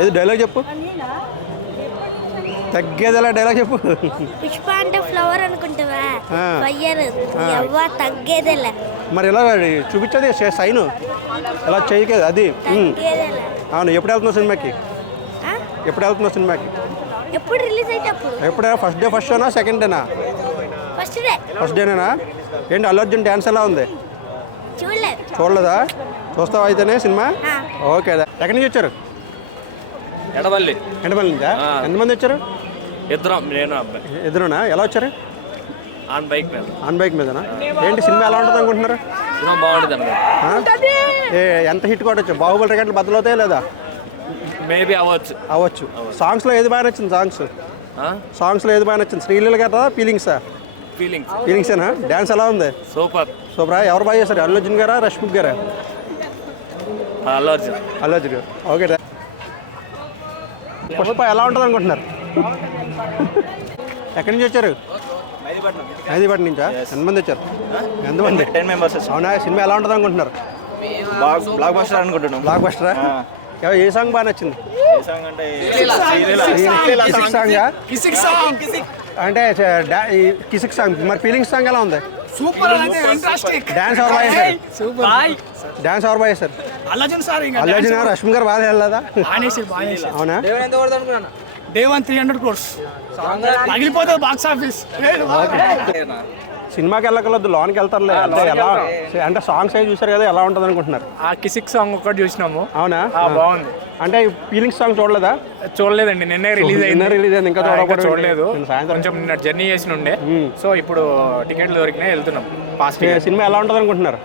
ఏది డైలాగ్ చెప్పు, తగ్గేదలా డైలాగ్ చెప్పు. పుష్ప అంటే ఫ్లవర్ అనుకుంటావా? ఫైర్ ఎవ్వ తగ్గేదేలే. మరి ఎలా చూపించది సైన్ ఎలా చేయకేది అది. తగ్గేదేలే. అవును. ఎప్పుడు వెళ్తున్నావు సినిమాకి? ఎప్పుడు వెళ్తున్నావు సినిమాకి? ఎప్పుడు రిలీజ్ అయితే అప్పుడు. ఎప్పుడే? ఫస్ట్ డే ఫస్ట్ షోనా సెకండ్ డేనా? First day. ఫస్ట్ డేనేనా? ఏంటి అల్లు అర్జున్ డ్యాన్స్ ఎలా ఉంది? చూడలేదు. చూడలేదా? చూస్తావా అయితేనే సినిమా? ఓకే. ఎక్కడి నుంచి వచ్చారు? ఎడపల్లి. ఎండపల్లి నుంచా? ఎంతమంది వచ్చారు? ఇద్దరం, నేను అబ్బాయి. ఎదురునా? ఎలా వచ్చారు? ఆన్ బైక్ మీద. ఆన్ బైక్ మీదనా? ఏంటి సినిమా ఎలా ఉంటుంది అనుకుంటున్నారు? సినిమా బాగుంటుంది అన్నమాట. ఎంత హిట్ కొట్టచ్చు? బాహుబలి రికార్డులు బద్దలవుతాయా లేదా? మేబీ అవ్వచ్చు. సాంగ్స్లో ఏది బాగా నచ్చింది? సాంగ్స్లో ఏది బాగా నచ్చింది? శ్రీలీల గారా ఫీలింగ్సా? ఫీలింగ్సేనా? డ్యాన్స్ ఎలా ఉంది? సూపరా. ఎవరు బాగా చేశారు? అల్లు అర్జున్ గారా రష్మిక్ గారా? అల్లు అర్జున్ గారు. ఓకే. పుష్ప ఎలా ఉంటుంది అనుకుంటున్నారు? ఎక్కడి నుంచి వచ్చారు? హైదరాబాద్ నుంచా? ఎంతమంది వచ్చారు? ఎంతమంది? 10 members. అవునా? సినిమా ఎలా ఉంటుంది అనుకుంటున్నారు? బ్లాక్ బస్టర్ అనుకుంటున్నాం. బ్లాక్ బస్టరా? ఏ సాంగ్ బాగా నచ్చింది? అంటే కిసిక్ సాంగ్. మరి ఫీలింగ్స్ సాంగ్ ఎలా ఉంది? డాన్స్ ఎవరు బాగా చేశారు? అల్లు అర్జున్ రష్మి గారు బాగా వెళ్ళదా? అవునా? Day 1 300 crores. పగిలిపోతుంది బాక్స్ ఆఫీస్. సినిమాకి వెళ్ళకలేదు, లోనికి వెళ్తారులే. అంటే ఎలా అంటే సాంగ్స్ అవి చూసారు కదా, ఎలా ఉంటుంది అనుకుంటున్నారు? ఆ కిసిక్ సాంగ్ ఒకటి చూసినాము. అవునా? బాగుంది. అంటే ఫీలింగ్స్ సాంగ్ చూడలేదా? చూడలేదండి, నిన్నే రిలీజ్ అయింది. ఇంకా చూడలేదు. కొంచెం నిన్న జర్నీ చేసి ఉండే. సో ఇప్పుడు టికెట్లు దొరికినాయి, వెళ్తున్నాం. సినిమా ఎలా ఉంటుంది అనుకుంటున్నారు?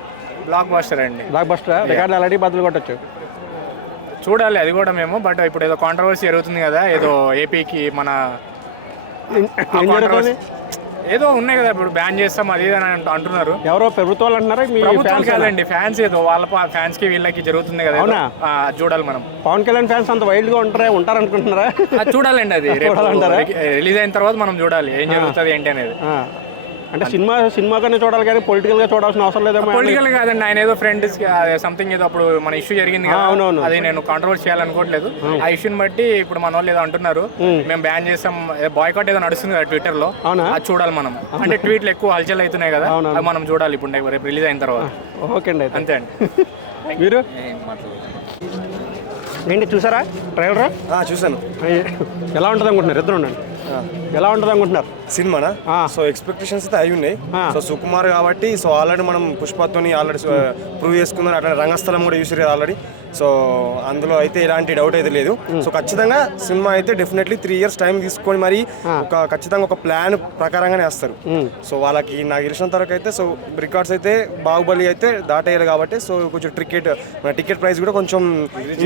బ్లాక్ బస్టర్ అండి. Block buster. రికార్డు ఆల్రెడీ బదులు కొట్టచ్చు. చూడాలి అది కూడా మేము. బట్ ఇప్పుడు ఏదో కాంట్రవర్సీ జరుగుతుంది కదా, ఏదో ఏపీకి మన ఏదో ఉన్నాయి కదా, ఇప్పుడు బ్యాన్ చేస్తాం అది అని అంటున్నారు. ఎవరో ప్రభుత్వాలు అంటున్నారా? ప్రభుత్వం కాదండి, ఫ్యాన్స్ ఏదో వాళ్ళ ఫ్యాన్స్ కి వీళ్ళకి జరుగుతుంది కదా. అవునా? చూడాలి మనం. పవన్ కళ్యాణ్ ఫ్యాన్స్ అంత వైల్డ్ గా ఉంటారనుకుంటున్నారా? చూడాలండి, అది రిలీజ్ అయిన తర్వాత మనం చూడాలి ఏం జరుగుతుంది ఏంటి అనేది. అంటే సినిమాగానే చూడాలి కానీ పొలిటికల్ గా చూడాల్సిన అవసరం లేదమ్మా. పొలిటికల్ కాదండి, ఆయన ఏదో ఫ్రెండ్స్ సంథింగ్ ఏదో అప్పుడు మన ఇష్యూ జరిగింది కదా. అవునవును. అది నేను కాంట్రవర్సీ చేయాలనుకోవట్లేదు. ఆ ఇష్యూని బట్టి ఇప్పుడు మన వాళ్ళు ఏదో అంటున్నారు, మేము బ్యాన్ చేస్తాం, బాయ్కాట్ ఏదో నడుస్తుంది కదా ట్విట్టర్ లో. అది చూడాలి మనం. అంటే ట్వీట్లు ఎక్కువ హల్చల్ అవుతున్నాయి కదా, అది మనం చూడాలి ఇప్పుడు రేపు రిలీజ్ అయిన తర్వాత. ఓకే అండి. అంతే అండి. మీరు ఏంటి చూసారా ట్రైలర్? చూసాను. ఎలా ఉంటుంది అనుకుంటున్నారు? ఇద్దరు ఉండండి. ఎలా ఉంటుంది అనుకుంటున్నారు సినిమానా? సో ఎక్స్పెక్టేషన్స్ అయితే అయి ఉన్నాయి. సో సుకుమార్ కాబట్టి సో ఆల్రెడీ మనం పుష్పతోని ఆల్రెడీ ప్రూవ్ చేసుకుందాం. అట్లా రంగస్థలం కూడా చూసారు కదా ఆల్రెడీ. సో అందులో అయితే ఎలాంటి డౌట్ అయితే లేదు. సో ఖచ్చితంగా సినిమా అయితే డెఫినెట్లీ 3 years టైం తీసుకొని మరి ఖచ్చితంగా ఒక ప్లాన్ ప్రకారంగానే వేస్తారు. సో వాళ్ళకి నాకు తెలిసినంత వరకు అయితే సో రికార్డ్స్ అయితే బాహుబలి అయితే దాటేయాలి కాబట్టి సో కొంచెం టికెట్ ప్రైస్ కూడా కొంచెం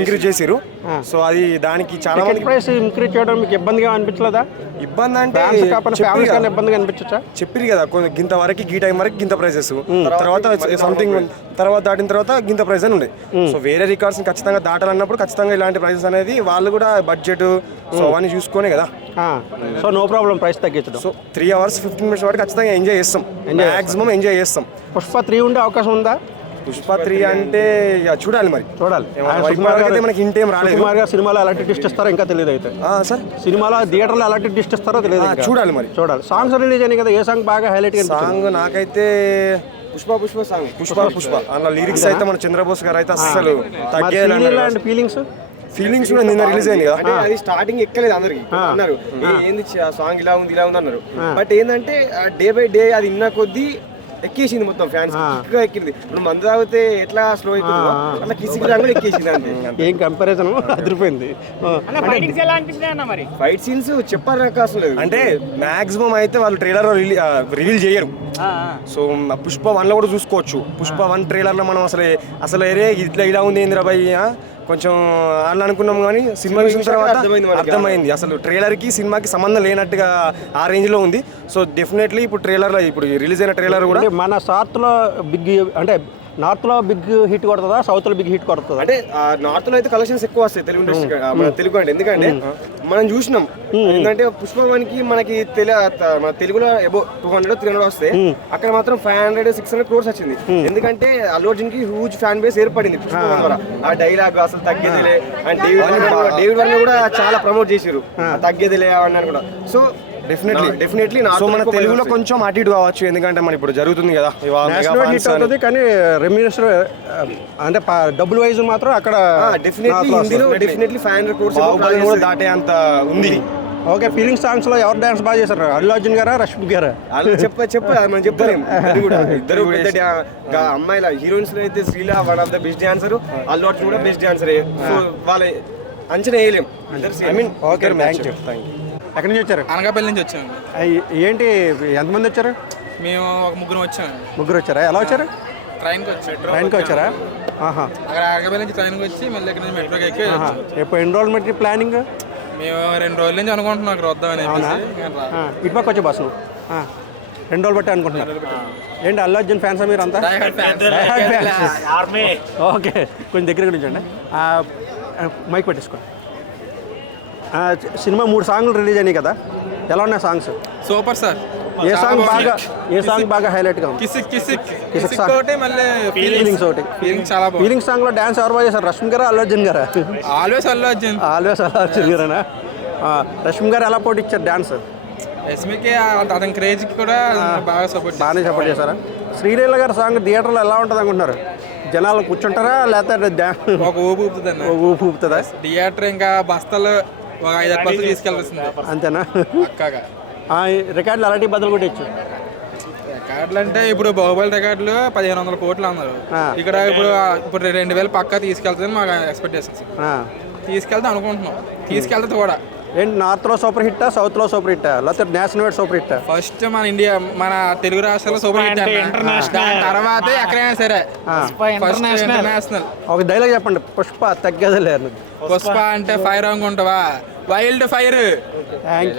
ఇంక్రీజ్ చేసారు. సో అది దానికి చాలా మంది ప్రైస్ ఇంక్రీజ్ చేయడం మీకు ఇబ్బందిగా అనిపించలేదా? ఇబ్బంది అంటే ఇబ్బందిగా అనిపించచ్చా? చెప్పిరు కదా గింత వరకు గీ టైం వరకు గింత ప్రైజెస్, తర్వాత సంథింగ్ తర్వాత దాటిన తర్వాత గింత ప్రైజ్ అని ఉన్నాయి. సో వేరే రికార్డ్స్ ఖచ్చితంగా దాటాలన్నప్పుడు ఖచ్చితంగా ఇలాంటి ప్రైజెస్ అనేది వాళ్ళు కూడా బడ్జెట్ సో అవన్నీ చూసుకునే కదా. సో నో ప్రాబ్లం ప్రైస్ తగ్గించడం. సో 3 hours 15 minutes వరకు ఖచ్చితంగా ఎంజాయ్ చేస్తాం, మాక్సిమం ఎంజాయ్ చేస్తాం. పుష్ప 3 ఉండే అవకాశం ఉందా? పుష్ప 3 అంటే చూడాలి మనకి ఇంటేం రాలేదు. సుకుమార్ గారు సినిమాలో ఎలాంటి ట్విస్ట్ ఇస్తారో ఇంకా తెలియదు. అయితే సార్ సినిమాలో థియేటర్లో ఎలాంటి ట్విస్ట్ ఇస్తారో తెలియదు, చూడాలి. సాంగ్స్ రిలీజ్ అయినాయి కదా, ఏ సాంగ్ బాగా హైలైట్? సాంగ్ నాకైతే పుష్ప అలా లిరిక్స్ అయితే మన చంద్రబోస్ గారు అయితే అసలు తగ్గేలాంటి ఫీలింగ్స్ కూడా నిన్న రిలీజ్ అయింది కదా. అది స్టార్టింగ్ ఎక్కలేదు, అందరికి అన్నారు ఏంది సాంగ్ ఇలా ఉంది అన్నారు. బట్ ఏంటంటే డే బై డే అది విన్న కొద్దీ ఎక్కేసింది, మొత్తం ఫ్యాన్స్ ఎక్కింది. ఇప్పుడు మందు తాగితే ఎట్లా స్లో అవుతుందో అట్లా కిసిక్ కూడా ఎక్కేసింది. ఏం కంపారిజన్ అదిరిపోయింది. ఫైట్ సీన్స్ చెప్పారు నాకు అసలు లేదు. అంటే మాక్సిమం అయితే వాళ్ళు ట్రైలర్ రివీల్ చేయరు. సో పుష్ప 1 లో కూడా చూసుకోవచ్చు. పుష్ప 1 ట్రైలర్ లో మనం అసలు ఏరే ఇలా ఉంది ఏందిరా భయ్ కొంచెం అని అనుకున్నాం, కానీ సినిమా చూసిన తర్వాత అర్థమైంది అసలు ట్రైలర్కి సినిమాకి సంబంధం లేనట్టుగా ఆ రేంజ్లో ఉంది. సో డెఫినెట్లీ ఇప్పుడు రిలీజ్ అయిన ట్రైలర్ కూడా మన సార్త్లో బిగ్ అంటే నార్త్లో బిగ్ హిట్ కొడుతుందా, సౌత్లో బిగ్ హిట్ కొడుతుందా? అంటే నార్త్ లో అయితే కలెక్షన్స్ ఎక్కువ వస్తాయి తెలుగు ఇండస్ట్రీ మన తెలుగు అంటే. ఎందుకంటే మనం చూసినాం ఏంటంటే పుష్పవానికి మనకి మన తెలుగులో అబో 200-300 వస్తే అక్కడ మాత్రం 500-600 crores వచ్చింది. ఎందుకంటే అల్లు అర్జున్ కి హ్యూజ్ ఫ్యాన్ బేస్ ఏర్పడింది పుష్పవన్ ద్వారా. ఆ డైలాగ్ అసలు తగ్గేదిలే అండ్ డేవిడ్ వర్మ కూడా చాలా ప్రమోట్ చేసారు తగ్గేదిలే అన్నాను కూడా. సో డెఫినెట్లీ సో మన తెలుగులో కొంచెం అటు ఇటు కావచ్చు, ఎందుకంటే మన ఇప్పుడు జరుగుతుంది కదా నేషనల్ హిట్ అవుతుంది కానీ రెమ్యూనరేషన్ అంటే డబ్బులు వైజ్ మాత్రం అక్కడ డెఫినెట్లీ 500 crores కూడా దాటే అంత ఉంది. ఓకే, ఫీలింగ్ సాంగ్స్ లో ఎవరు డాన్స్ బాగా చేశారు, అల్లు అర్జున్ గారా రష్మిక గారా? మనం చెప్పలేం. ఇద్దరు అమ్మాయిల హీరోయిన్స్ లో అయితే Srila one of the best dancer, Allu Arjun కూడా బెస్ట్ డాన్సర్. సో వాళ్ళ అంచనా వేయలేం. Okay, thank you. ఎక్కడి నుంచి వచ్చారు? అనకాపల్లి నుంచి వచ్చాము. ఏంటి ఎంతమంది వచ్చారు? మేము ఒక ముగ్గురు వచ్చాము. ముగ్గురు వచ్చారా? ఎలా వచ్చారు? ట్రైన్కి వచ్చారా? అక్కడ అనకాపల్లి నుంచి ట్రైన్కి వచ్చి మళ్ళీ ఇక్కడ నుంచి మెట్రోకి ఎక్కి ఎప్పుడు ఎన్రోల్మెంట్ ప్లానింగ్? మేము 2 రోజుల నుంచి అనుకుంటున్నాం అక్కడ వద్దామని. ఇటుపక్క వచ్చే బస్సు 2 రోజులు బట్టి అనుకుంటున్నారు. ఏంటి అల్లు అర్జున్ ఫ్యాన్సా మీరు అంతా? ఓకే, కొంచెం దగ్గర నుంచండి, మైక్ పెట్టేసుకోండి. సినిమా 3 సాంగ్లు రిలీజ్ అయినాయి కదా, ఎలా ఉన్నాయి సాంగ్స్? Super sir. ఏ సాంగ్ బాగా హైలైట్ గా ఉంది? ఫీలింగ్ చాలా బాగుంది. ఫీలింగ్ సాంగ్ లో డాన్స్ ఎవరు బాగా చేశారు, రష్మి గారా అల్లు అర్జున్ గారా? ఆల్వేస్ అల్లు అర్జున్ గారేనా? రష్మి గారు ఎలా పోటీ ఇచ్చారు డాన్స్? రష్మికి అతని క్రేజ్ కూడా బాగానే సపోర్ట్ చేశారా? శ్రీలీల గారి సాంగ్ థియేటర్లో ఎలా ఉంటుంది అనుకుంటున్నారు? జనాలు కూర్చుంటారా లేకపోతే ఒక ఊపు ఊపుతుందా? థియేటర్ ఇంకా బస్తాలు 5-10 తీసుకెళ్తుంది అంతేనా? రికార్డులు అలాంటి బదులు కొట్టచ్చు. రికార్డులు అంటే ఇప్పుడు బాహుబలి రికార్డులు 1500 కోట్లు అన్నారు. ఇక్కడ ఇప్పుడు 2000 పక్కా తీసుకెళ్తుంది మాకు ఎక్స్పెక్టేషన్స్. తీసుకెళ్తే అనుకుంటున్నాం, తీసుకెళ్తుంది కూడా. ఏంటి నార్త్లో సూపర్ హిట్టా, సౌత్లో సూపర్ హిట్టా, లేకపోతే నేషనల్ వైడ్ సూపర్ హిట్టా? ఫస్ట్ మన ఇండియా, మన తెలుగు రాష్ట్రాల్లో సూపర్ హిట్, దాని తర్వాత ఎక్కడైనా సరే ఇంటర్నేషనల్. ఒక డైలాగ్ చెప్పండి, పుష్ప తగ్గదు లేదు. పుష్ప అంటే ఫైర్ అనుకుంటావా, వైల్డ్ ఫైర్. Thank you.